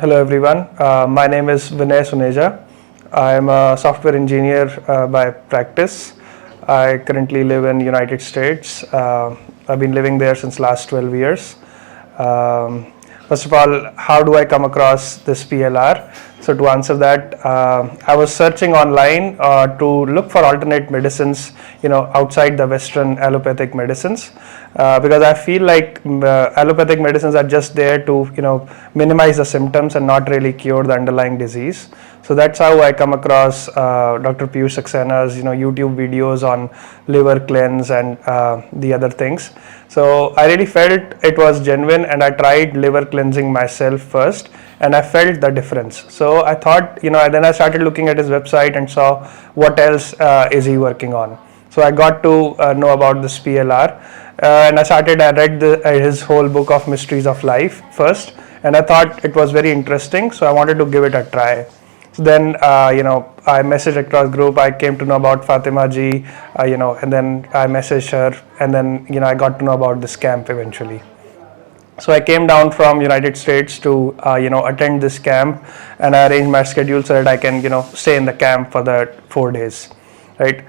Hello everyone, my name is Vinay Suneja. I am a software engineer by practice. I currently live in United States. I've been living there since last 12 years. Um, First of all, how do I come across this PLR? So to answer that, I was searching online to look for alternate medicines, outside the Western allopathic medicines, because I feel like allopathic medicines are just there to, minimize the symptoms and not really cure the underlying disease. So that's how I come across Dr. Piyush Saxena's, YouTube videos on liver cleanse and the other things. So I really felt it was genuine, and I tried liver cleansing myself first, and I felt the difference. So I thought, then I started looking at his website and saw what else is he working on. So I got to know about this PLR, and I read his whole book of Mysteries of Life first, and I thought it was very interesting, so I wanted to give it a try. So then, I messaged across group. I came to know about Fatima ji, and then I messaged her, and then, I got to know about this camp eventually. So I came down from United States to, attend this camp, and I arranged my schedule so that I can, stay in the camp for the 4 days, right?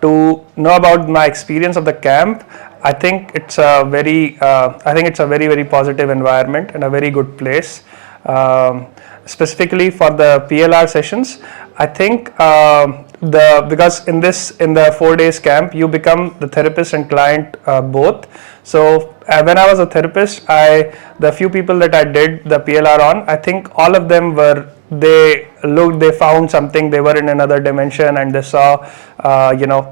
To know about my experience of the camp, I think it's a very very positive environment and a very good place. Specifically for the PLR sessions, I think because in the 4 days camp, you become the therapist and client both. So when I was a therapist, the few people that I did the PLR on, I think all of them they found something. They were in another dimension, and they saw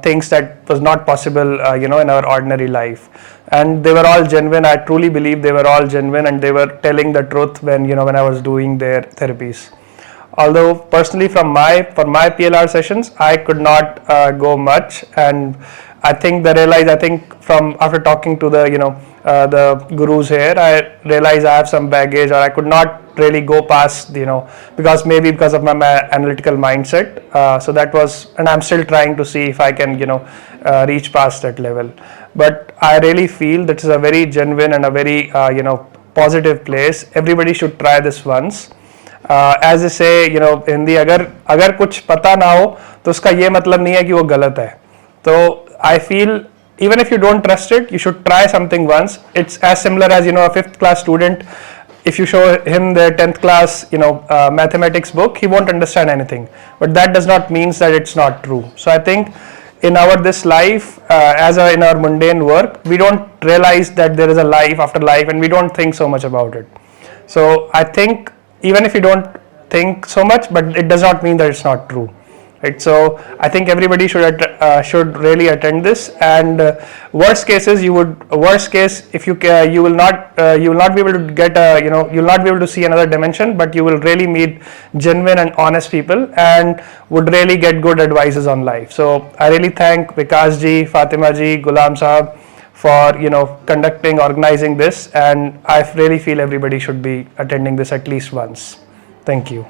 things that was not possible in our ordinary life. And they were all genuine. I truly believe they were all genuine, and they were telling the truth when I was doing their therapies. Although personally, for my PLR sessions, I could not go much, and I think from after talking to the gurus here, I realized I have some baggage, or I could not really go past, because of my analytical mindset. So that was, and I'm still trying to see if I can reach past that level. But I really feel this is a very genuine and a very positive place. Everybody should try this once. As they say, Hindi, अगर कुछ पता ना हो तो उसका ये मतलब नहीं है कि वो गलत है. So I feel even if you don't trust it, you should try something once. It's as similar as a 5th class student. If you show him the 10th class mathematics book, he won't understand anything. But that does not mean that it's not true. So I think in this life, in our mundane work, we don't realize that there is a life after life, and we don't think so much about it. So I think even if you don't think so much, but it does not mean that it's not true, right? So I think everybody should really attend this. And worst case, if you will not be able to get you'll not be able to see another dimension, but you will really meet genuine and honest people, and would really get good advices on life. So I really thank Vikas ji, Fatima ji, Gulam Sahab for organizing this, and I really feel everybody should be attending this at least once. Thank you.